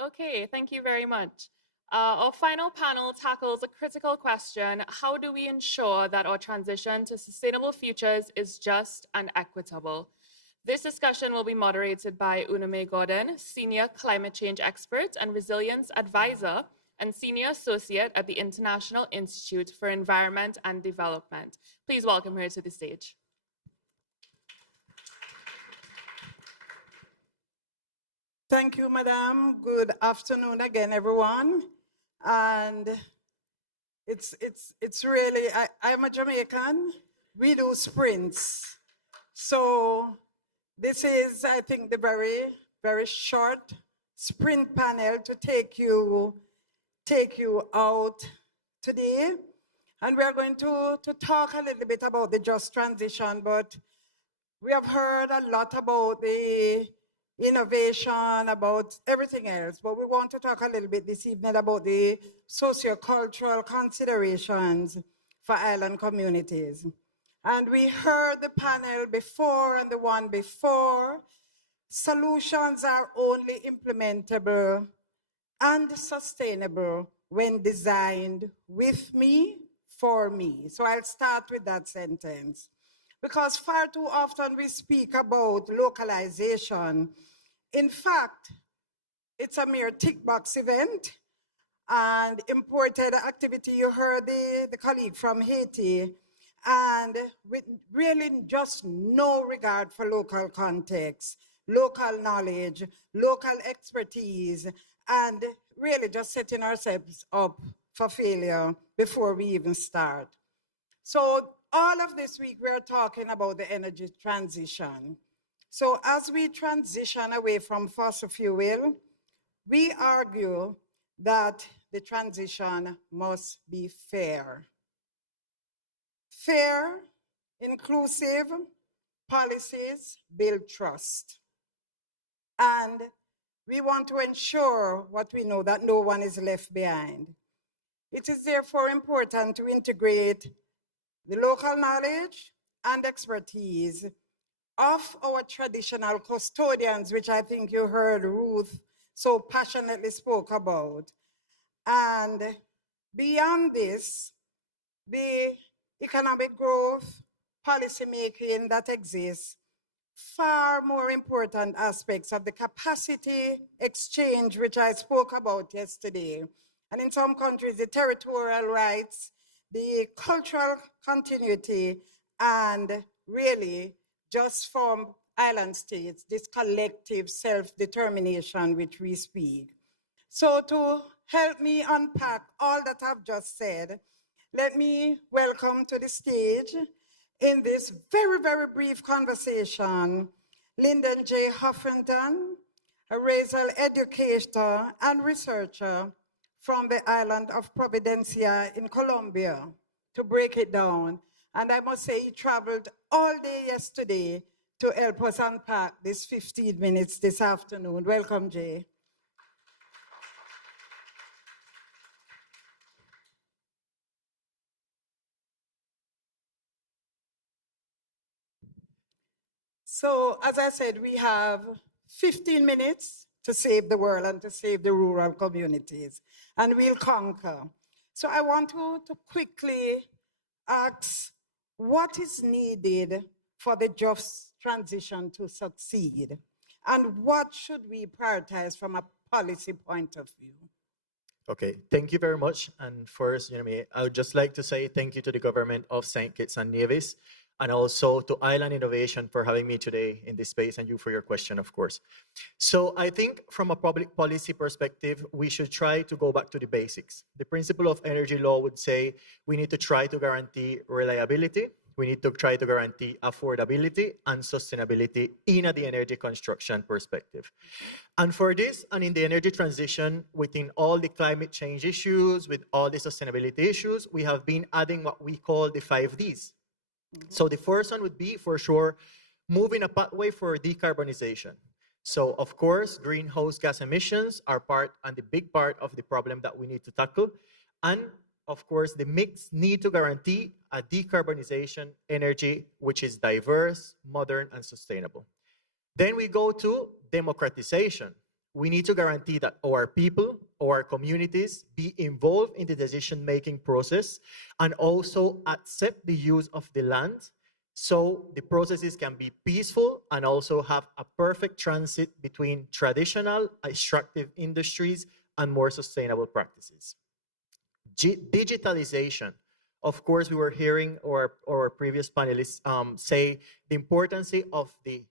Okay, thank you very much. Our final panel tackles a critical question: how do we ensure that our transition to sustainable futures is just and equitable? This discussion will be moderated by Uname Gordon, Senior Climate Change Expert and Resilience Advisor and Senior Associate at the International Institute for Environment and Development. Please welcome her to the stage. Thank you, Madam. Good afternoon again, everyone. And it's really, I'm a Jamaican. We do sprints. So this is, I think, the very short sprint panel to take you out today. And we're going to talk a little bit about the just transition, but we have heard a lot about the innovation, about everything else, but we want to talk a little bit this evening about the sociocultural considerations for island communities. And we heard the panel before and the one before. Solutions are only implementable and sustainable when designed with me, for me. So I'll start with that sentence. Because far too often we speak about localization. In fact, it's a mere tick box event and imported activity. You heard the colleague from Haiti, and with really just no regard for local context, local knowledge, local expertise, and really just setting ourselves up for failure before we even start. So all of this week, we're talking about the energy transition. So as we transition away from fossil fuel, we argue that the transition must be fair. Fair, inclusive policies build trust. And we want to ensure what we know, that no one is left behind. It is therefore important to integrate the local knowledge and expertise of our traditional custodians, which I think you heard Ruth so passionately spoke about. And beyond this, the economic growth, policy making that exists, far more important aspects of the capacity exchange, which I spoke about yesterday. And in some countries, the territorial rights, the cultural continuity, and really just from island states, this collective self-determination which we speak. So to help me unpack all that I've just said, let me welcome to the stage in this very, very brief conversation, Lyndon Jay Huffington, a Raizal educator and researcher from the island of Providencia in Colombia, to break it down. And I must say, he traveled all day yesterday to help us unpack this 15 minutes this afternoon. Welcome, Jay. So, as I said, we have 15 minutes to save the world and to save the rural communities, and we'll conquer. So I want to quickly ask, what is needed for the just transition to succeed? And what should we prioritize from a policy point of view? Okay, thank you very much. And first, I would just like to say thank you to the government of St. Kitts and Nevis, and also to Island Innovation for having me today in this space, and you for your question, of course. So I think from a public policy perspective, we should try to go back to the basics. The principle of energy law would say we need to try to guarantee reliability, we need to try to guarantee affordability and sustainability in the energy construction perspective. And for this, and in the energy transition, within all the climate change issues, with all the sustainability issues, we have been adding what we call the 5 Ds. So the first one would be, for sure, moving a pathway for decarbonization. So, of course, greenhouse gas emissions are part and the big part of the problem that we need to tackle. And, of course, the mix need to guarantee a decarbonization energy which is diverse, modern, and sustainable. Then we go to democratization. We need to guarantee that our people, our communities be involved in the decision-making process and also accept the use of the land so the processes can be peaceful and also have a perfect transit between traditional extractive industries and more sustainable practices. Digitalization. Of course, we were hearing our previous panelists say the importance of the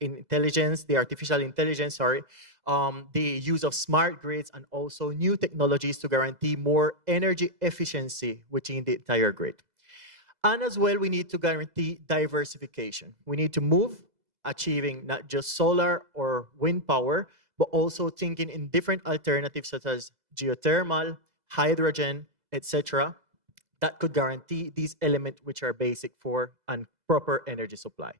intelligence, the artificial intelligence, the use of smart grids and also new technologies to guarantee more energy efficiency within the entire grid. And as well, we need to guarantee diversification. We need to move, achieving not just solar or wind power, but also thinking in different alternatives such as geothermal, hydrogen, etc., that could guarantee these elements which are basic for and proper energy supply.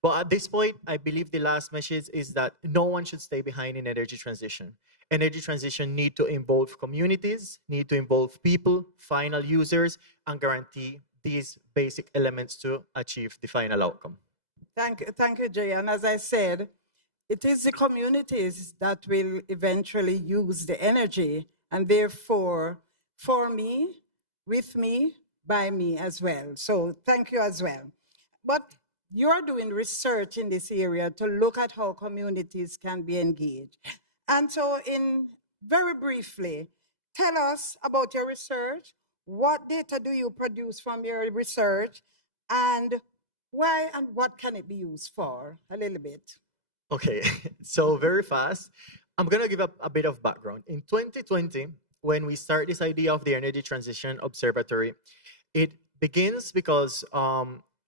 But at this point, I believe the last message is that no one should stay behind in energy transition. Energy transition need to involve communities, need to involve people, final users, and guarantee these basic elements to achieve the final outcome. Thank you, Jay. And as I said, it is the communities that will eventually use the energy, and therefore, for me, with me, by me as well. So thank you as well. But you're doing research in this area to look at how communities can be engaged. And so very briefly, tell us about your research. What data do you produce from your research? And why and what can it be used for? A little bit. Okay, so very fast. I'm going to give a bit of background. In 2020, when we start this idea of the Energy Transition Observatory, it begins because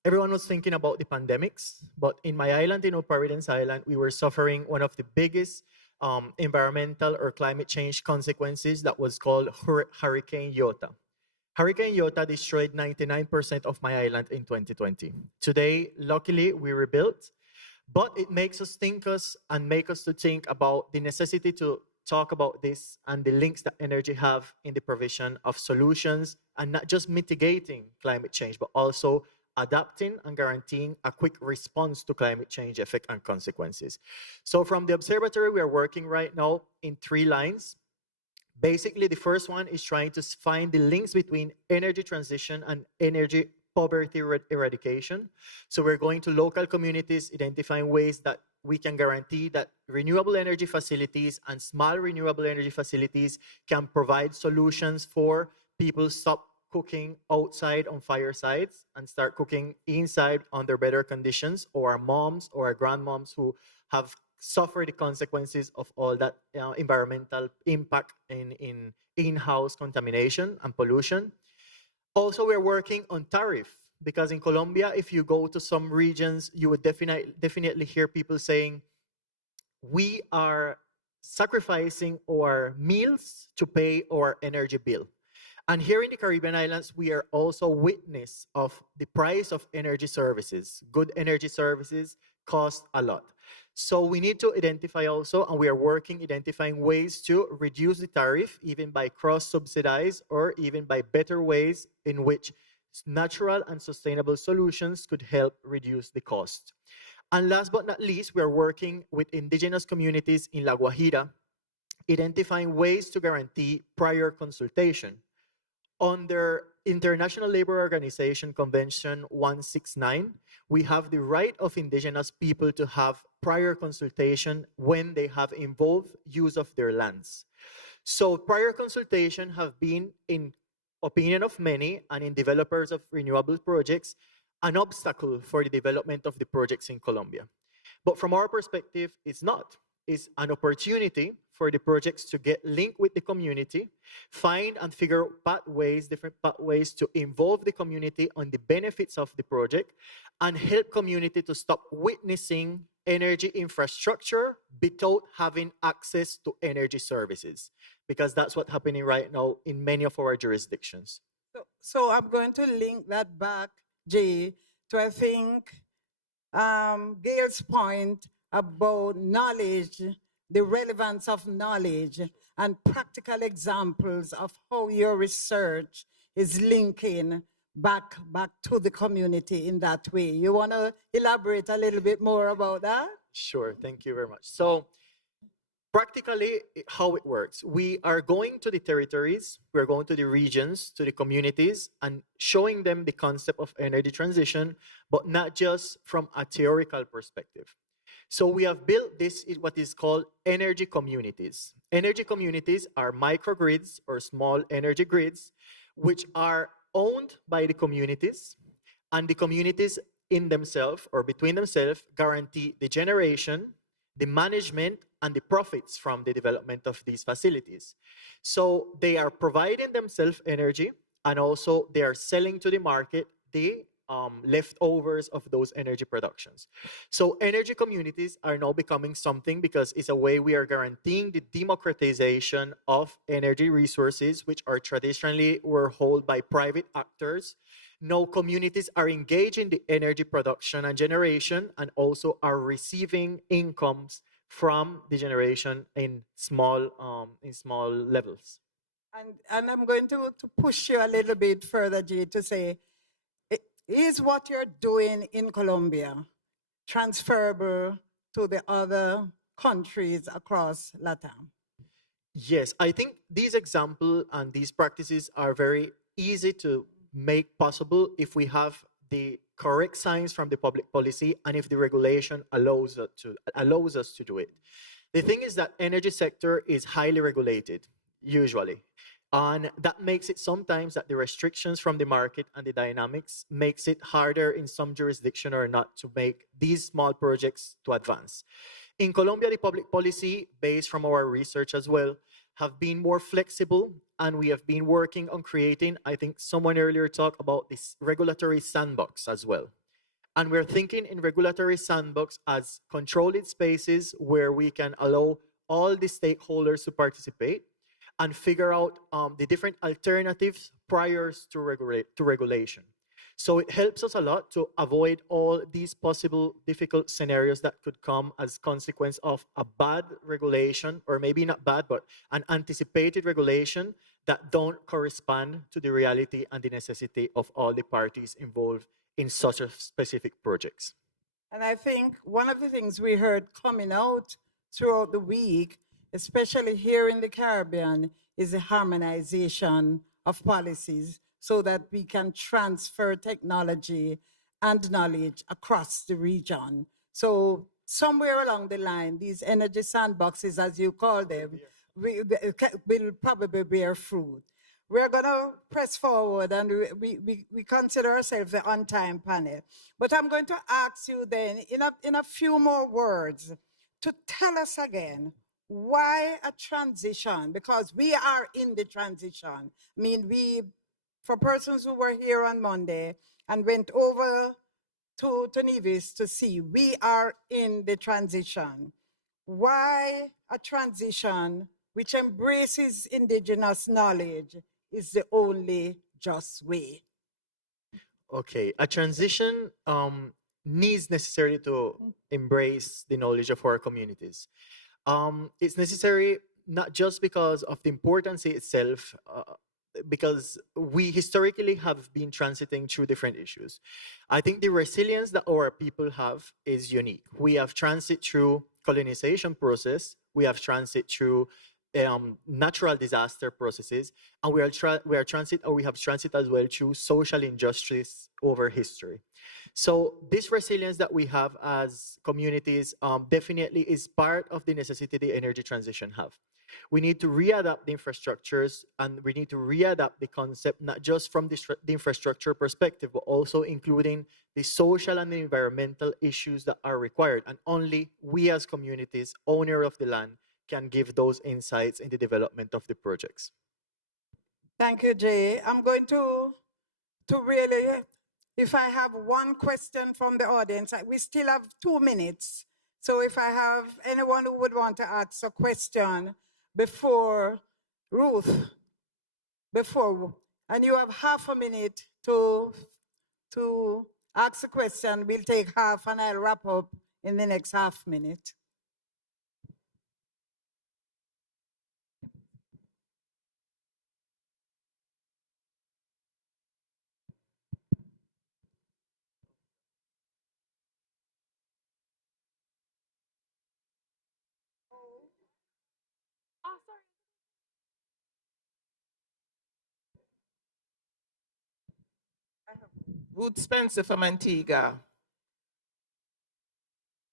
everyone was thinking about the pandemics, but in my island, in Providencia Island, we were suffering one of the biggest environmental or climate change consequences that was called Hurricane Iota. Hurricane Iota destroyed 99% of my island in 2020. Today, luckily, we rebuilt, but it makes us think and make us to think about the necessity to talk about this and the links that energy have in the provision of solutions and not just mitigating climate change, but also adapting and guaranteeing a quick response to climate change effect and consequences. So from the observatory, we are working right now in 3 lines. Basically, the first one is trying to find the links between energy transition and energy poverty eradication. So we're going to local communities, identifying ways that we can guarantee that renewable energy facilities and small renewable energy facilities can provide solutions for people stop cooking outside on firesides and start cooking inside under better conditions, or our moms or our grandmoms who have suffered the consequences of all that environmental impact in in-house contamination and pollution. Also, we're working on tariff, because in Colombia, if you go to some regions, you would definitely hear people saying, we are sacrificing our meals to pay our energy bill. And here in the Caribbean islands, we are also witness of the price of energy services. Good energy services cost a lot. So we need to identify also, and we are working identifying ways to reduce the tariff, even by cross-subsidize or even by better ways in which natural and sustainable solutions could help reduce the cost. And last but not least, we are working with indigenous communities in La Guajira, identifying ways to guarantee prior consultation. Under International Labour Organization Convention 169, we have the right of indigenous people to have prior consultation when they have involved use of their lands. So prior consultation have been, in opinion of many and in developers of renewable projects, an obstacle for the development of the projects in Colombia. But from our perspective, it's not. It's an opportunity for the projects to get linked with the community, find and figure pathways, different pathways to involve the community on the benefits of the project, and help community to stop witnessing energy infrastructure without having access to energy services, because that's what's happening right now in many of our jurisdictions. So I'm going to link that back, Jay, to I think Gail's point about knowledge, the relevance of knowledge, and practical examples of how your research is linking back to the community in that way. You want to elaborate a little bit more about that? Sure, thank you very much. So Practically, how it works, we are going to the territories, we're going to the regions, to the communities, and showing them the concept of energy transition, but not just from a theoretical perspective. So we have built this, what is called energy communities. Energy communities are microgrids or small energy grids, which are owned by the communities, and the communities in themselves or between themselves guarantee the generation, the management, and the profits from the development of these facilities. So they are providing themselves energy, and also they are selling to the market the leftovers of those energy productions. So energy communities are now becoming something because it's a way we are guaranteeing the democratization of energy resources, which are traditionally were held by private actors. Now communities are engaged in the energy production and generation, and also are receiving incomes from the generation in small levels. And I'm going to push you a little bit further, Jay, to say, is what you're doing in Colombia transferable to the other countries across LATAM? Yes, I think these examples and these practices are very easy to make possible if we have the correct science from the public policy and if the regulation allows us to do it. The thing is that energy sector is highly regulated, usually. And that makes it sometimes that the restrictions from the market and the dynamics makes it harder in some jurisdiction or not to make these small projects to advance. In Colombia, the public policy, based from our research as well, have been more flexible, and we have been working on creating, I think someone earlier talked about this regulatory sandbox as well. And we're thinking in regulatory sandbox as controlled spaces where we can allow all the stakeholders to participate and figure out the different alternatives prior to regulation. So it helps us a lot to avoid all these possible difficult scenarios that could come as consequence of a bad regulation, or maybe not bad, but an anticipated regulation that don't correspond to the reality and the necessity of all the parties involved in such a specific projects. And I think one of the things we heard coming out throughout the week, especially here in the Caribbean, is the harmonization of policies so that we can transfer technology and knowledge across the region. So somewhere along the line, these energy sandboxes, as you call them, will probably bear fruit. We're going to press forward, and we consider ourselves the on-time panel. But I'm going to ask you then, in a few more words, to tell us again, why a transition? Because we are in the transition. I mean, for persons who were here on Monday and went over to Nevis to see, we are in the transition. Why a transition which embraces indigenous knowledge is the only just way? Okay, a transition needs necessarily to embrace the knowledge of our communities. It's necessary not just because of the importance itself, because we historically have been transiting through different issues. I think the resilience that our people have is unique. We have transit through colonization process, we have transit through natural disaster processes, and we have transit as well through social injustice over history. So this resilience that we have as communities definitely is part of the necessity the energy transition have. We need to readapt the infrastructures, and we need to readapt the concept, not just from the infrastructure perspective, but also including the social and the environmental issues that are required. And only we as communities, owner of the land, can give those insights in the development of the projects. Thank you, Jay. I'm going to really, if I have one question from the audience, we still have 2 minutes. So if I have anyone who would want to ask a question before Ruth, and you have half a minute to ask a question, we'll take half and I'll wrap up in the next half minute. Ruth Spencer from Antigua.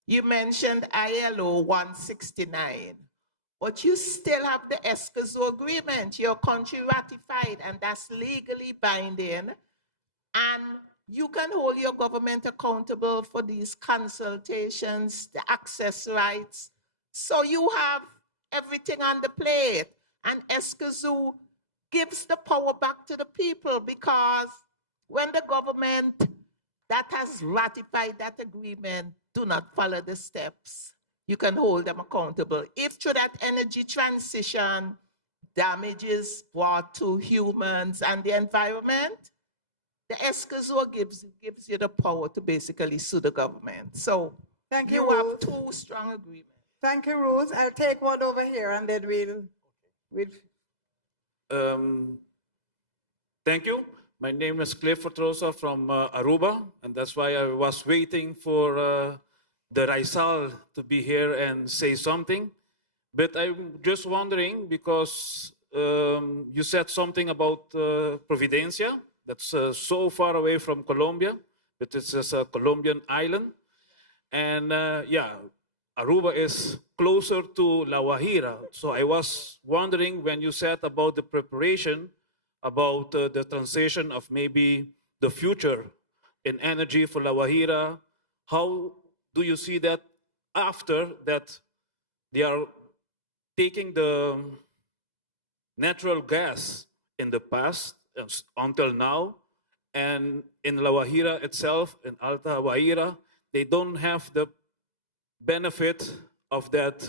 You mentioned ILO 169, but you still have the ESCAZO agreement. Your country ratified, and that's legally binding. And you can hold your government accountable for these consultations, the access rights. So you have everything on the plate. And ESCAZO gives the power back to the people, because when the government that has ratified that agreement do not follow the steps, you can hold them accountable. If through that energy transition, damage is brought to humans and the environment, the ESCAZO gives you the power to basically sue the government. So Thank you you, have Ruth. two strong agreements. Thank you, Ruth. I'll take one over here and then we'll Thank you. My name is Clifford Rosa from Aruba, and that's why I was waiting for the Raizal to be here and say something. But I'm just wondering, because you said something about Providencia, that's so far away from Colombia, but it's just a Colombian island. And yeah, Aruba is closer to La Guajira. So I was wondering, when you said about the preparation, about the transition of maybe the future in energy for La Guajira, how do you see that after that they are taking the natural gas in the past until now, and in La Guajira itself, in Alta Guajira, they don't have the benefit of that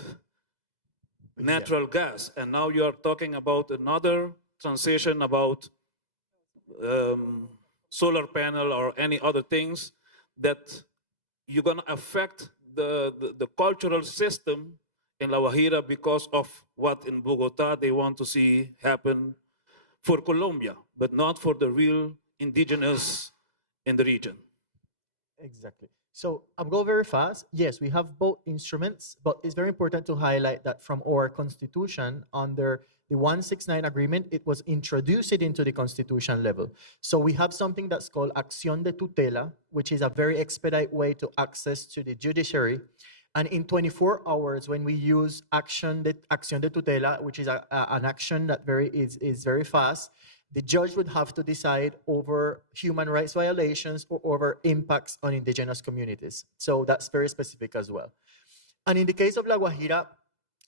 natural gas. And now you are talking about another transition, about solar panel or any other things that you're going to affect the cultural system in La Guajira because of what in Bogota they want to see happen for Colombia, but not for the real indigenous in the region. Exactly. So I'm going very fast. Yes, we have both instruments, but it's very important to highlight that from our constitution, under the 169 agreement, it was introduced into the constitution level. So we have something that's called acción de tutela, which is a very expedite way to access to the judiciary. And in 24 hours, when we use acción de tutela, which is an action that is very fast, the judge would have to decide over human rights violations or over impacts on indigenous communities. So that's very specific as well. And in the case of La Guajira,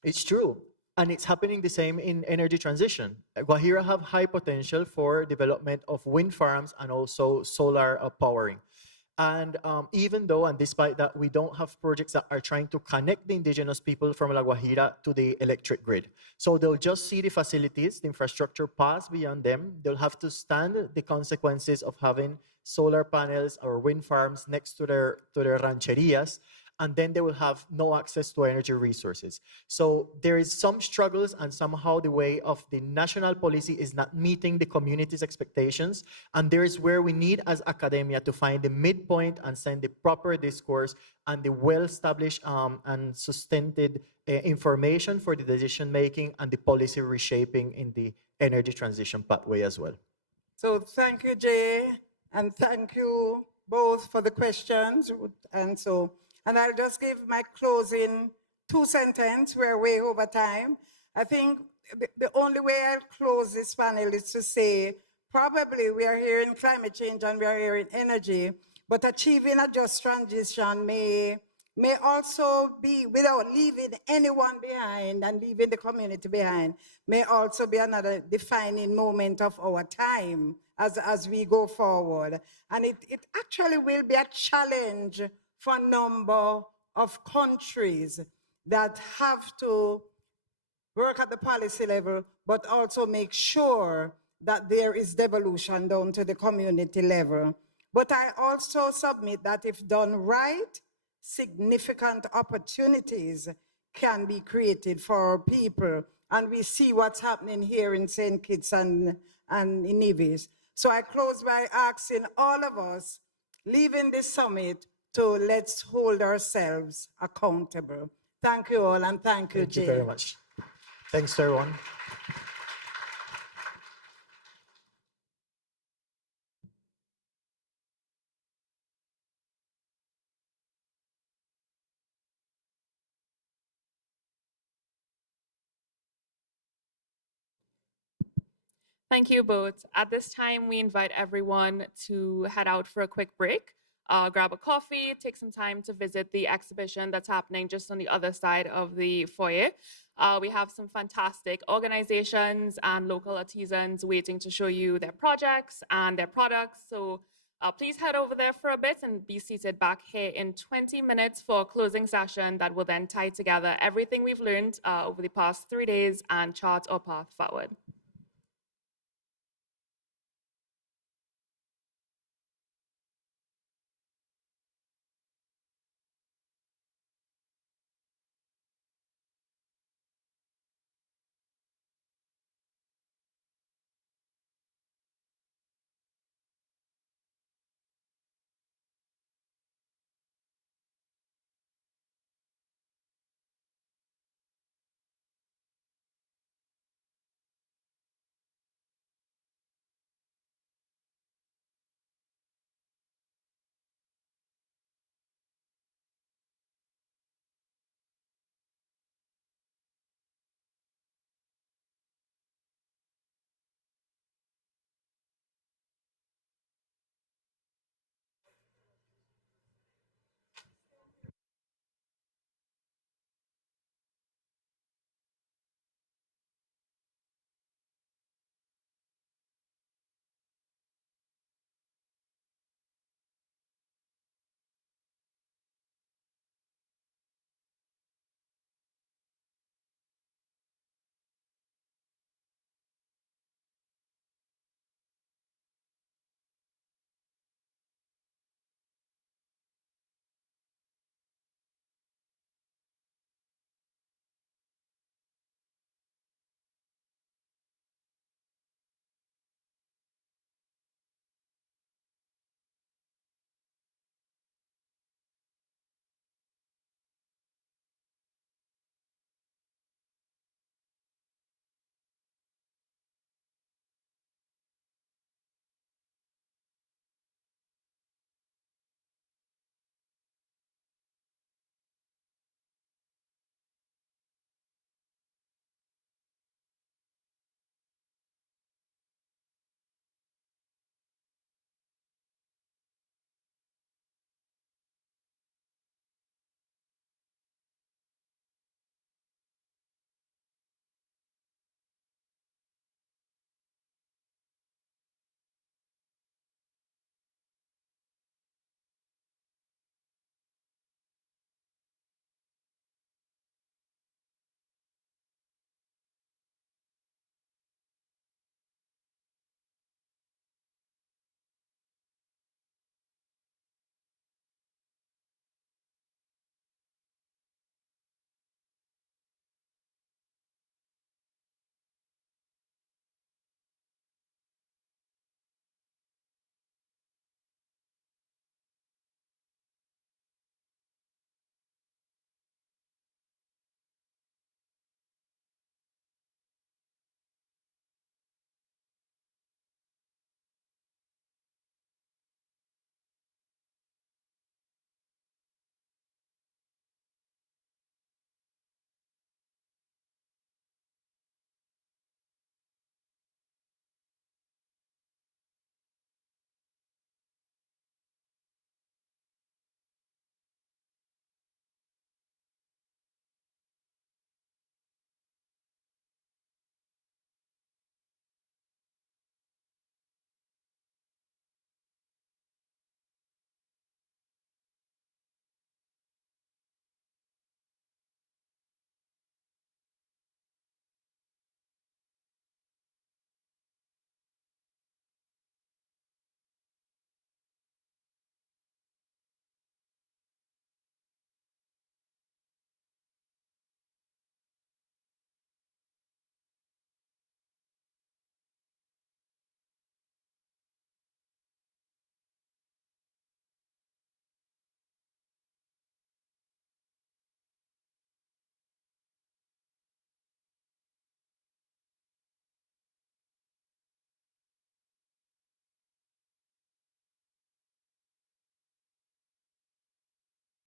it's true. And it's happening the same in energy transition. Guajira have high potential for development of wind farms and also solar powering. And even though, and despite that, we don't have projects that are trying to connect the indigenous people from La Guajira to the electric grid. So they'll just see the facilities, the infrastructure pass beyond them. They'll have to stand the consequences of having solar panels or wind farms next to their rancherias, and then they will have no access to energy resources. So there is some struggles, and somehow the way of the national policy is not meeting the community's expectations. And there is where we need as academia to find the midpoint and send the proper discourse and the well-established and sustained information for the decision-making and the policy reshaping in the energy transition pathway as well. So thank you, Jay, and thank you both for the questions. And I'll just give my closing 2 sentences. We're way over time. I think the only way I'll close this panel is to say, probably we are hearing climate change and we are hearing energy, but achieving a just transition may also be, without leaving anyone behind and leaving the community behind, may also be another defining moment of our time as we go forward. And it actually will be a challenge for a number of countries that have to work at the policy level, but also make sure that there is devolution down to the community level. But I also submit that if done right, significant opportunities can be created for our people. And we see what's happening here in St. Kitts and in Nevis. So I close by asking all of us, leaving this summit, to let's hold ourselves accountable. Thank you all, and thank you, Jay. Thank you very much. Thanks, everyone. Thank you both. At this time, we invite everyone to head out for a quick break, grab a coffee, take some time to visit the exhibition that's happening just on the other side of the foyer. We have some fantastic organizations and local artisans waiting to show you their projects and their products. So please head over there for a bit and be seated back here in 20 minutes for a closing session that will then tie together everything we've learned over the past 3 days and chart our path forward.